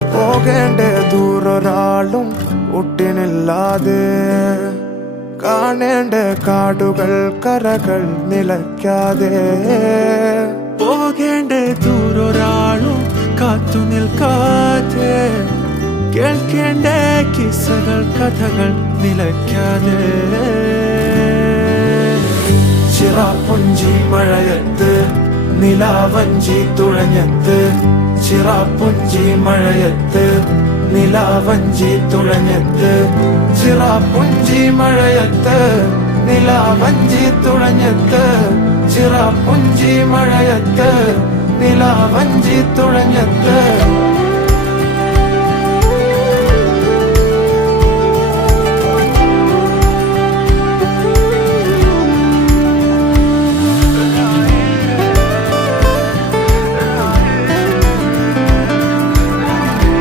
പോകേണ്ട ദൂരൊരാളും ഒട്ടിനില്ലാതെ, കാണേണ്ട കാടുകൾ കരകൾ നിലയ്ക്കാതെ. പോകേണ്ട ദൂരൊരാളും കാത്തു നിൽക്കാതെ, കേൾക്കേണ്ട കിസ്സകൾ കഥകൾ നിലയ്ക്കാതെ. ചിറാപ്പുഞ്ചി മഴയത്ത് നിലാവഞ്ചി തുഴഞ്ഞത്ത്, ചിറാപ്പുഞ്ചി മഴയത്ത് നിലാവഞ്ചി തുഴഞ്ഞത്ത്, ചിറാപ്പുഞ്ചി മഴയത്ത് നിലാവഞ്ചി തുഴഞ്ഞത്ത്, ചിറാപ്പുഞ്ചി മഴയത്ത് നിലാവഞ്ചി തുഴഞ്ഞത്ത്.